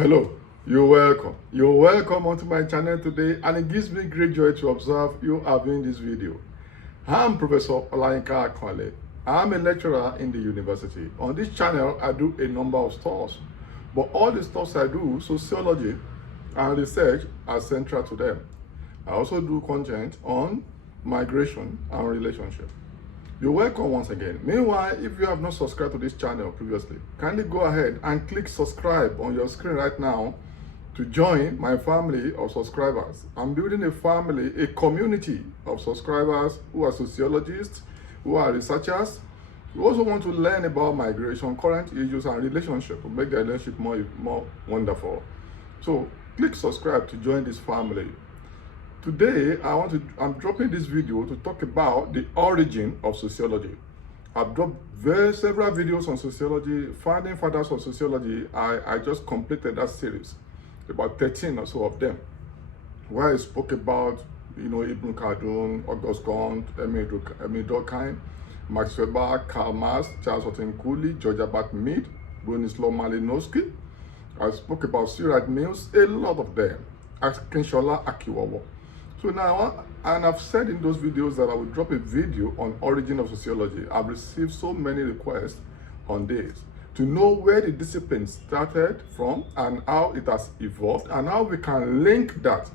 Hello, you're welcome. You're welcome onto my channel today, and it gives me great joy to observe you are viewing this video. I'm Professor Olayinka Akwale. I'm a lecturer in the university. On this channel, I do a number of stuff, but all the stuff I do, sociology and research, are central to them. I also do content on migration and relationship. You're welcome once again. Meanwhile, if you have not subscribed to this channel previously, kindly go ahead and click subscribe on your screen right now to join my family of subscribers. I'm building a family, a community of subscribers who are sociologists, who are researchers, who also want to learn about migration, current issues, and relationship to make their relationship more wonderful. So click subscribe to join this family. Today, I'm dropping this video to talk about the origin of sociology. I've dropped several videos on sociology, founding fathers of sociology. I just completed that series, about 13 or so of them, where I spoke about, Ibn Khaldun, August Comte, Emile Durkheim, Max Weber, Karl Marx, Charles Orton Cooley, George Herbert Mead, Bronislaw Malinowski. I spoke about Cyril Mills, a lot of them, Akinshola Akiwawo. So now, and I've said in those videos that I will drop a video on origin of sociology. I've received so many requests on this to know where the discipline started from and how it has evolved and how we can link that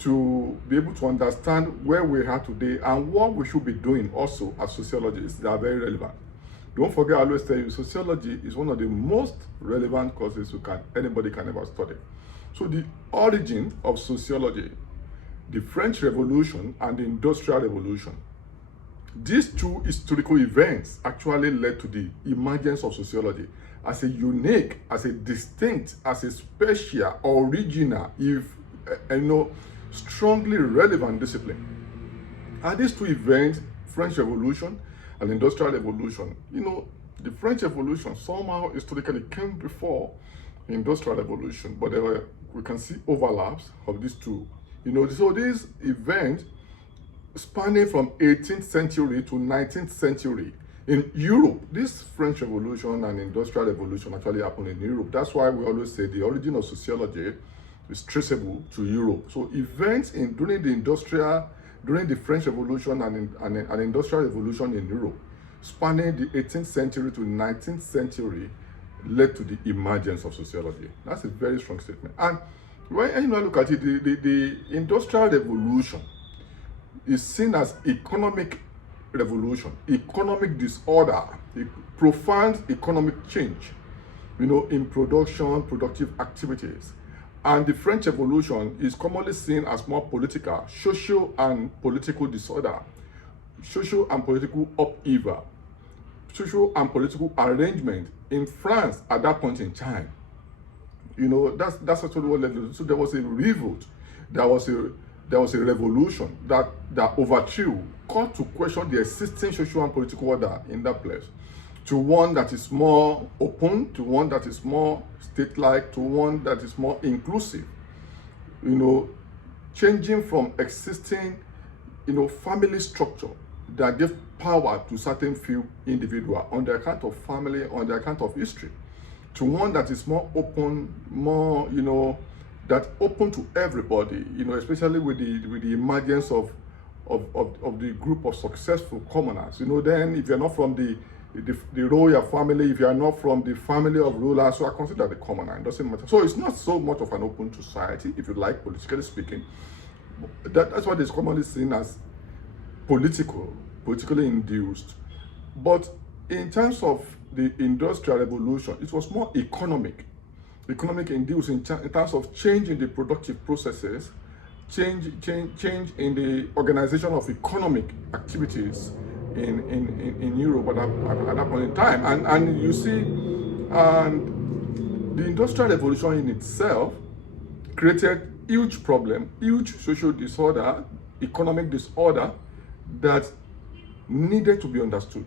to be able to understand where we are today and what we should be doing also as sociologists that are very relevant. Don't forget, I always tell you, sociology is one of the most relevant courses anybody can ever study. So the origin of sociology, the French Revolution and the Industrial Revolution. These two historical events actually led to the emergence of sociology as a unique, as a distinct, as a special, original, strongly relevant discipline. And these two events, French Revolution and Industrial Revolution, the French Revolution somehow historically came before the Industrial Revolution, but we can see overlaps of these two. So this event spanning from 18th century to 19th century in Europe, this French Revolution and Industrial Revolution actually happened in Europe. That's why we always say the origin of sociology is traceable to Europe. So events during the French Revolution and Industrial Revolution in Europe, spanning the 18th century to 19th century, led to the emergence of sociology. That's a very strong statement. And when you look at it, the Industrial Revolution is seen as economic revolution, economic disorder, a profound economic change, in productive activities. And the French Revolution is commonly seen as more political, social and political disorder, social and political upheaval, social and political arrangement in France at that point in time. That's actually what led to. So there was a revolt, there was a revolution that overthrew, called to question the existing social and political order in that place, to one that is more open, to one that is more state-like, to one that is more inclusive. Changing from existing, family structure that gave power to certain few individuals on the account of family, on the account of history, to one that is more open, more, that open to everybody, especially with the emergence of the group of successful commoners. Then if you're not from the royal family, if you are not from the family of rulers, so I consider the commoner, it doesn't matter. So it's not so much of an open society, if you like, politically speaking. That's what is commonly seen as politically induced. But in terms of the Industrial Revolution, it was more economic induced in terms of change in the productive processes, change in the organization of economic activities in Europe at that point in time. And you see, the Industrial Revolution in itself created huge problem, huge social disorder, economic disorder that needed to be understood.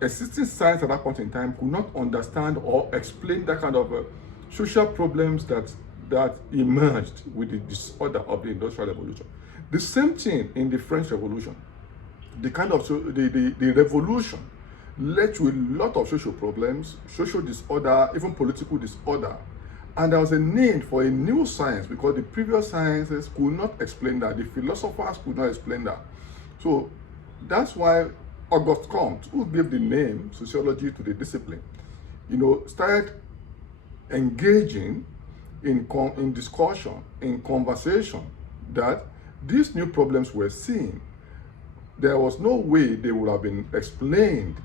Existing science at that point in time could not understand or explain that kind of social problems that emerged with the disorder of the Industrial Revolution. The same thing in the French Revolution. The revolution led to a lot of social problems, social disorder, even political disorder And there was a need for a new science because the previous sciences could not explain that. The philosophers could not explain that. So that's why Auguste Comte, who gave the name sociology to the discipline, started engaging in discussion, in conversation, that these new problems were seen. There was no way they would have been explained.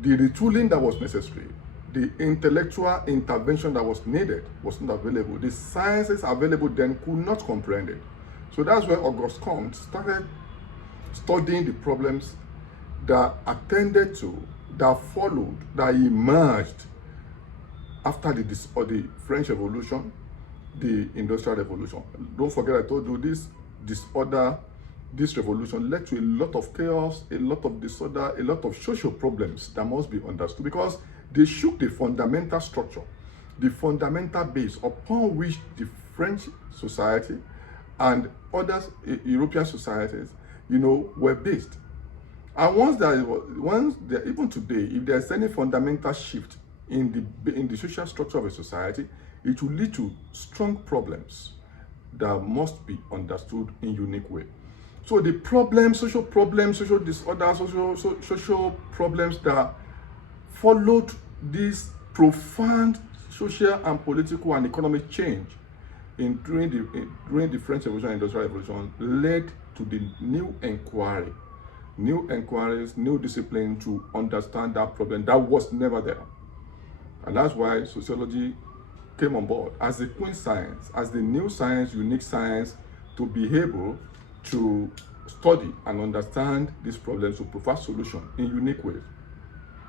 The retooling that was necessary, the intellectual intervention that was needed was not available. The sciences available then could not comprehend it. So that's where Auguste Comte started studying the problems that attended to, that followed, that emerged after the French Revolution, the Industrial Revolution. Don't forget I told you this revolution led to a lot of chaos, a lot of disorder, a lot of social problems that must be understood because they shook the fundamental structure, the fundamental base upon which the French society and other European societies, were based. And even today, if there's any fundamental shift in the social structure of a society, it will lead to strong problems that must be understood in unique way. So the social disorder, social problems that followed this profound social and political and economic change during the French Revolution and Industrial Revolution led to the new inquiries, new discipline to understand that problem that was never there. And that's why sociology came on board as the queen science, as the new science, unique science, to be able to study and understand these problems, to provide solutions in unique ways.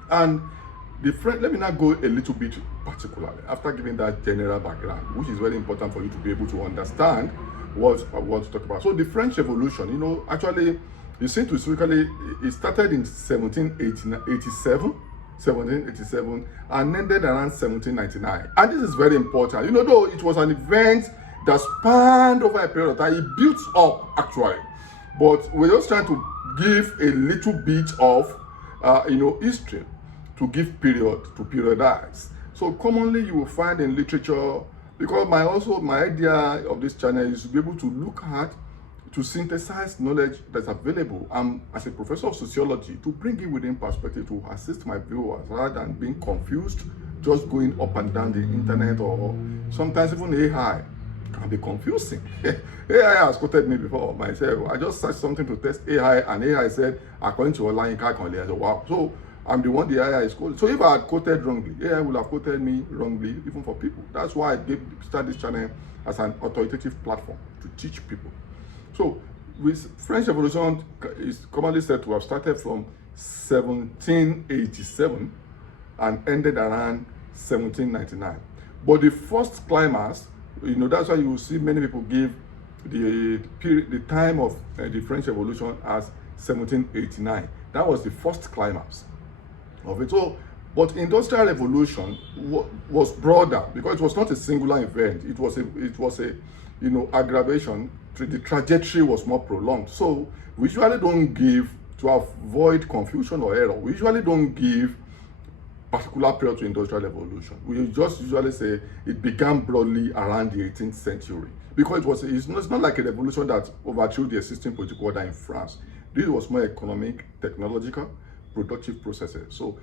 And let me now go a little bit particularly after giving that general background, which is very important for you to be able to understand what I want to talk about. So the French Revolution, actually, you see, historically, it started in 1787 and ended around 1799. And this is very important. Though it was an event that spanned over a period of time, it built up actually. But we're just trying to give a little bit of, history to give to periodize. So commonly you will find in literature, because my idea of this channel is to be able to look at, to synthesize knowledge that's available. As a professor of sociology, to bring it within perspective, to assist my viewers rather than being confused, just going up and down the internet, or sometimes even AI can be confusing. AI has quoted me before myself. I just searched something to test AI, and AI said, according to online, I said, wow. So I'm the one the AI is quoted. So if I had quoted wrongly, AI would have quoted me wrongly, even for people. That's why I started this channel as an authoritative platform to teach people. So with French Revolution is commonly said to have started from 1787 and ended around 1799. But the first climax, that's why you will see many people give the time of the French Revolution as 1789. That was the first climax of it. So, but Industrial Revolution was broader because it was not a singular event. It was a aggravation. The trajectory was more prolonged. So we usually don't give, to avoid confusion or error, we usually don't give particular period to Industrial Revolution. We just usually say it began broadly around the 18th century because it's not like a revolution that overthrew the existing political order in France. This was more economic, technological, productive processes. So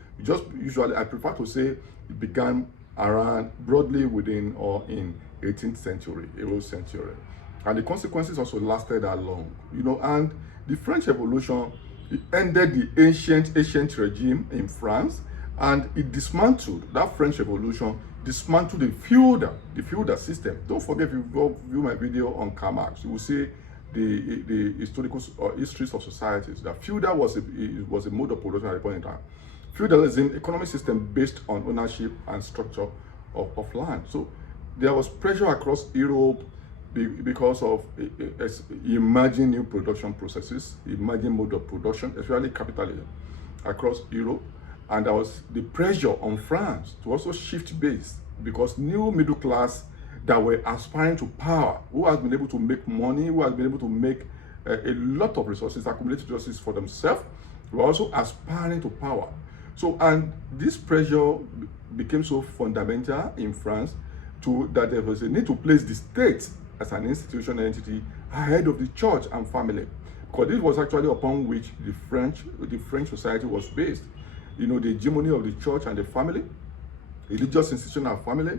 I prefer to say it began around broadly within or in 18th century, century. And the consequences also lasted that long, and the French Revolution, it ended the ancient regime in France, and it dismantled, that French Revolution dismantled the feudal system. Don't forget, if you go view my video on Karl Marx, you will see the historical histories of societies. That feudal was a mode of production at a point in time. Feudalism, economic system based on ownership and structure of land. So there was pressure across Europe because of emerging new production processes, emerging mode of production, especially capitalism across Europe. And there was the pressure on France to also shift base because new middle class that were aspiring to power, who has been able to make money, who has been able to make a lot of resources, accumulated resources for themselves, were also aspiring to power. So, and this pressure became so fundamental in France that there was a need to place the state as an institutional entity ahead of the church and family, because this was actually upon which the French society was based. The hegemony of the church and the family, religious institution and family.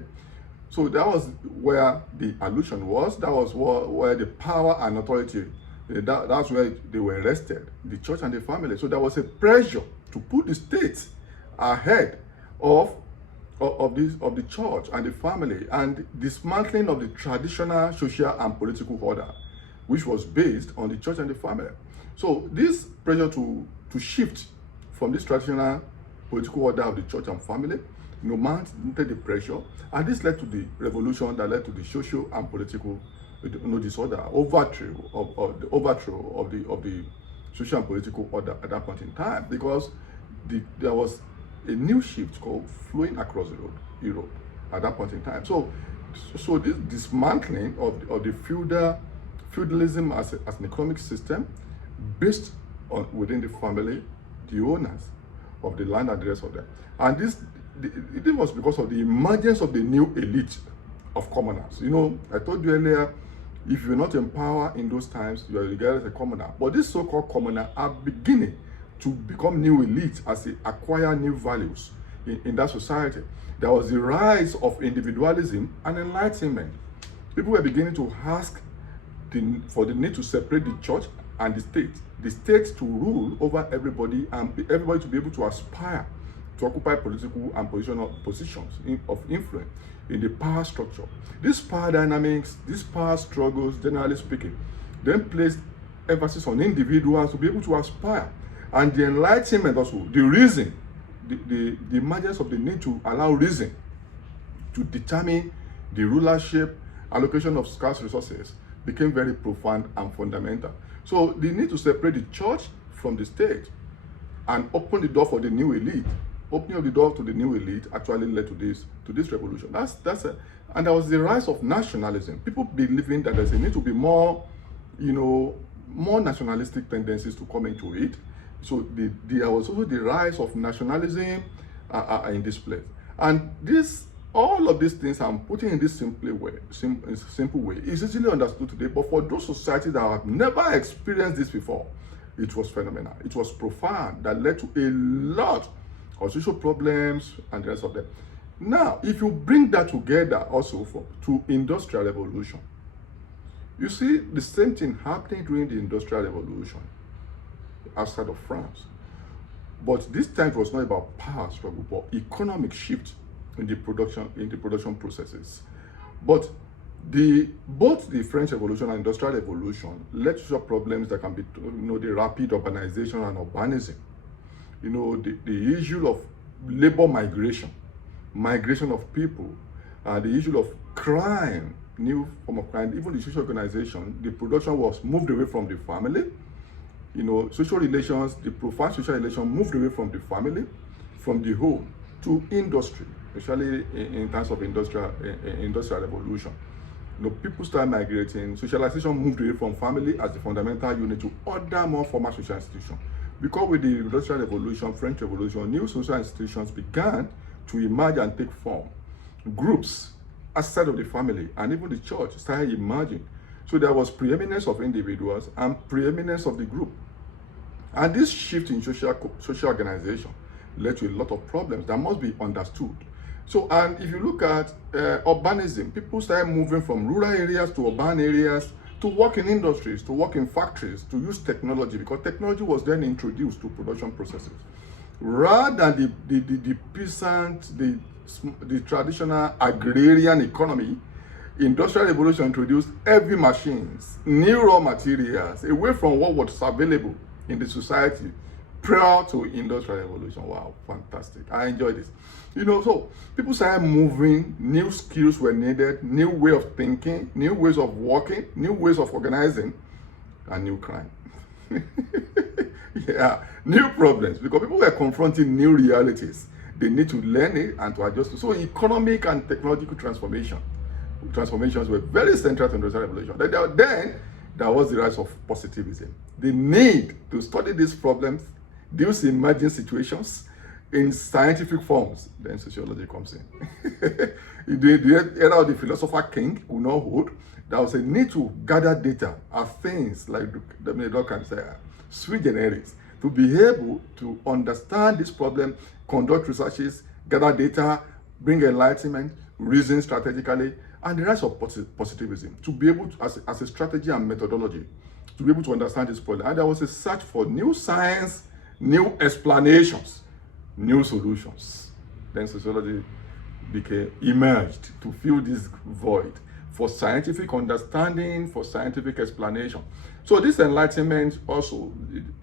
So that was where the allusion was. That was where the power and authority, that's where they were rested, the church and the family. So there was a pressure to put the state ahead of the church and the family, and dismantling of the traditional social and political order, which was based on the church and the family. So this pressure to shift from this traditional political order of the church and family, mounted the pressure, and this led to the revolution that led to the social and political disorder, overthrow of the social and political order at that point in time, because there was a new shift called flowing across Europe at that point in time. So this dismantling of the feudalism as an economic system based on within the family, the owners of the land and the rest of them. And it was because of the emergence of the new elite of commoners. I told you earlier, if you're not in power in those times, you are regarded as a commoner. But these so-called commoners are beginning to become new elites as they acquire new values in that society. There was the rise of individualism and enlightenment. People were beginning to ask for the need to separate the church and the state to rule over everybody, and everybody to be able to aspire to occupy political and positions of influence in the power structure. These power dynamics, these power struggles, generally speaking, then placed emphasis on individuals to be able to aspire. And the enlightenment also, the reason, the emergence of the need to allow reason to determine the rulership, allocation of scarce resources became very profound and fundamental. So the need to separate the church from the state and open the door for the new elite. Opening of the door to the new elite actually led to this revolution. And there was the rise of nationalism. People believing that there's a need to be more nationalistic tendencies to come into it. So there was also the rise of nationalism in this place. And all of these things I'm putting in this simple way, is easily understood today. But for those societies that have never experienced this before, it was phenomenal. It was profound, that led to a lot of social problems and the rest of them. Now, if you bring that together also to industrial revolution, you see the same thing happening during the industrial revolution outside of France. But this time it was not about power struggle, but economic shift in the production processes. But both the French Revolution and Industrial Revolution led to social problems that can be, the rapid urbanization and urbanism. The issue of labor migration of people, the issue of crime, new form of crime, even the social organization. The production was moved away from the family. Social relations, the profound social relation moved away from the family, from the home to industry, especially in terms of industrial revolution. People started migrating. Socialization moved away from family as the fundamental unit to other more formal social institutions. Because with the Industrial Revolution, French Revolution, new social institutions began to emerge and take form. Groups outside of the family and even the church started emerging. So there was preeminence of individuals and preeminence of the group. And this shift in social organization led to a lot of problems that must be understood. So, and if you look at urbanism, people started moving from rural areas to urban areas to work in industries, to work in factories, to use technology, because technology was then introduced to production processes. Rather than the peasant, the traditional agrarian economy, Industrial Revolution introduced heavy machines, new raw materials, away from what was available in the society prior to Industrial Revolution. Wow, fantastic. I enjoy this. So people started moving, new skills were needed, new way of thinking, new ways of working, new ways of organizing, and new crime. Yeah, new problems, because people were confronting new realities. They need to learn it and to adjust to. So economic and technological transformations were very central to the Industrial Revolution. Then there was the rise of positivism. The need to study these problems, these emerging situations, in scientific forms, then sociology comes in. The era of the philosopher king could not hold. There was a need to gather data of things like the dog can say sui generis, to be able to understand this problem, conduct researches, gather data, bring enlightenment, reason strategically, and the rise of positivism, to be able to, as a strategy and methodology, to be able to understand this problem. And there was a search for new science, new explanations, new solutions. Then sociology emerged to fill this void for scientific understanding, for scientific explanation. So this enlightenment also,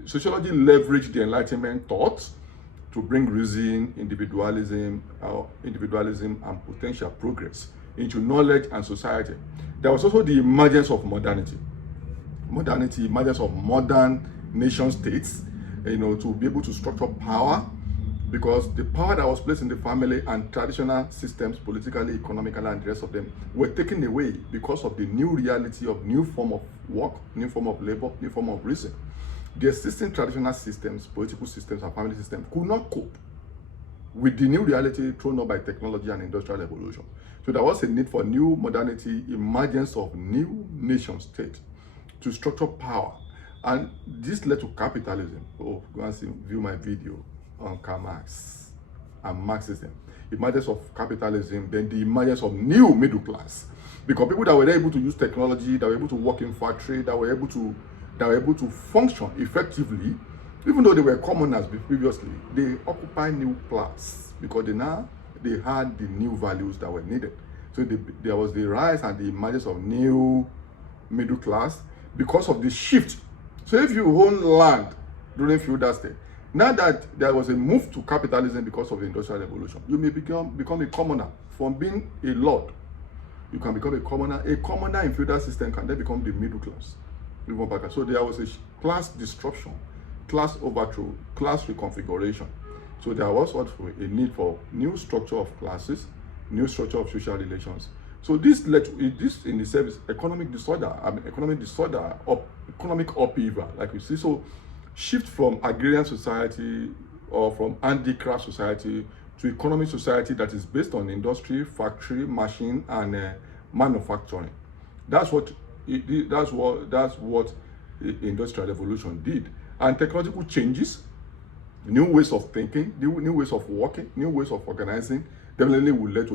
sociology leveraged the enlightenment thought to bring reason, individualism and potential progress into knowledge and society. There was also the emergence of modernity. Emergence of modern nation states, to be able to structure power, because the power that was placed in the family and traditional systems, politically, economically, and the rest of them, were taken away because of the new reality of new form of work, new form of labor, new form of reason. The existing traditional systems, political systems, and family systems could not cope with the new reality thrown up by technology and industrial revolution. So there was a need for new modernity, emergence of new nation state to structure power. And this led to capitalism. Oh, go and view my video on Karl Marx and Marxism. Emergence of capitalism, then the emergence of new middle class. Because people that were able to use technology, that were able to work in factory, that were able to function effectively, even though they were commoners previously, they occupy new class because they had the new values that were needed. So there was the rise and the emergence of new middle class because of the shift. So if you own land during feudal state, now that there was a move to capitalism because of the industrial revolution, you may become a commoner. From being a lord, you can become a commoner. A commoner in feudal system can then become the middle class. So there was a class disruption, class overthrow, class reconfiguration. So there was also a need for new structure of classes, new structure of social relations. So this led to this in the service economic disorder, economic upheaval, like we see. So shift from agrarian society or from handicraft society to economic society that is based on industry, factory, machine, and manufacturing. That's what the industrial revolution did. And technological changes, new ways of thinking, new ways of working, new ways of organizing, definitely will lead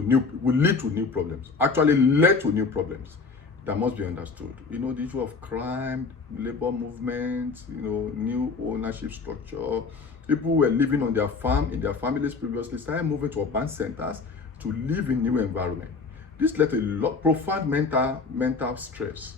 to new problems. Actually led to new problems that must be understood. The issue of crime, labor movement, new ownership structure. People were living on their farm, in their families previously, started moving to urban centers to live in new environment. This led to profound mental stress.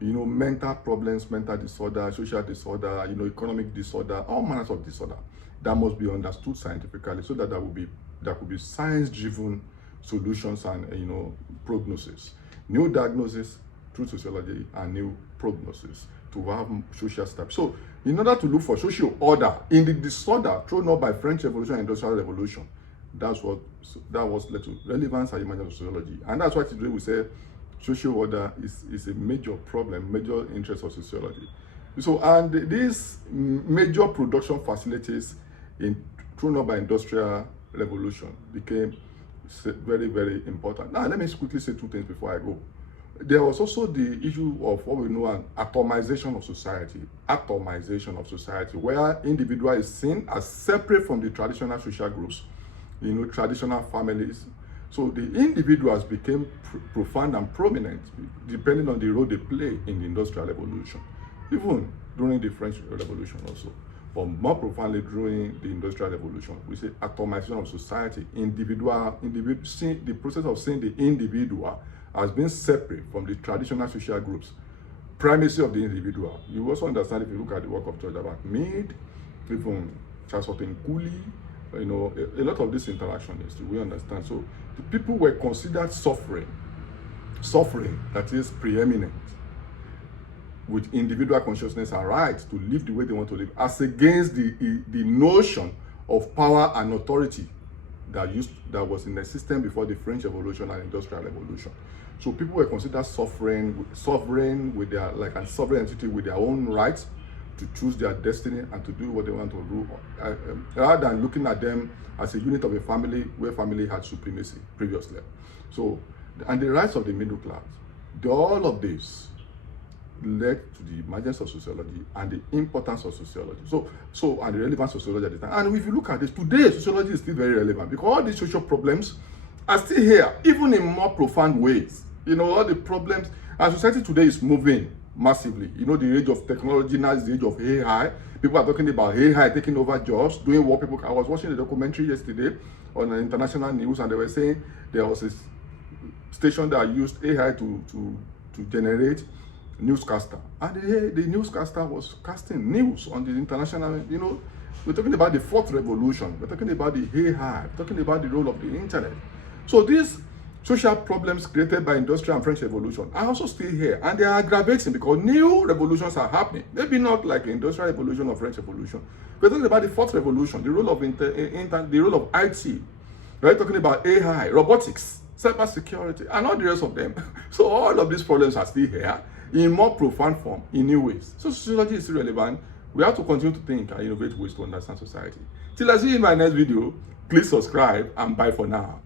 Mental problems, mental disorder, social disorder, economic disorder, all manners of disorder that must be understood scientifically, so that there could be science-driven solutions and prognosis. New diagnosis through sociology and new prognosis to have social steps. So in order to look for social order in the disorder thrown up by French Revolution and Industrial Revolution, that was led to relevance and emergence of sociology. And that's why today we say social order is a major problem, major interest of sociology. So, and these major production facilities thrown up by industrial revolution became very, very important. Now, let me quickly say two things before I go. There was also the issue of what we know as atomization of society. Atomization of society, where individual is seen as separate from the traditional social groups, traditional families. So the individuals became profound and prominent depending on the role they play in the industrial revolution, even during the French Revolution also. But more profoundly during the industrial revolution, we say atomization of society. The process of seeing the individual as being separate from the traditional social groups. Primacy of the individual. You also understand if you look at the work of George Herbert Mead, even Charles Horton Cooley, a lot of these interactionists, we understand. So the people were considered suffering that is preeminent, with individual consciousness and rights to live the way they want to live, as against the notion of power and authority that was in the system before the French Revolution and Industrial Revolution. So people were considered sovereign with their, like a sovereign entity with their own rights, to choose their destiny and to do what they want to do, rather than looking at them as a unit of a family where family had supremacy previously. So, and the rise of the middle class, all of this led to the emergence of sociology and the importance of sociology. And the relevance of sociology at the time. And if you look at this, today sociology is still very relevant because all these social problems are still here, even in more profound ways. You know, all the problems, and society today is moving massively. You know, the age of technology now is the age of AI. People are talking about AI taking over jobs, doing what people. I was watching a documentary yesterday on the international news, and they were saying there was a station that used AI to generate newscaster, and the newscaster was casting news on the international. You know, we're talking about the fourth revolution. We're talking about the AI. We're talking about the role of the internet. So these social problems created by industrial and French Revolution are also still here, and they are aggravating because new revolutions are happening. Maybe not like the industrial revolution or French Revolution. We're talking about the fourth revolution, the role of the role of IT. We're talking about AI, robotics, cybersecurity, and all the rest of them. So all of these problems are still here in more profound form, in new ways. So sociology is still relevant. We have to continue to think and innovate ways to understand society. Till I see you in my next video, please subscribe and bye for now.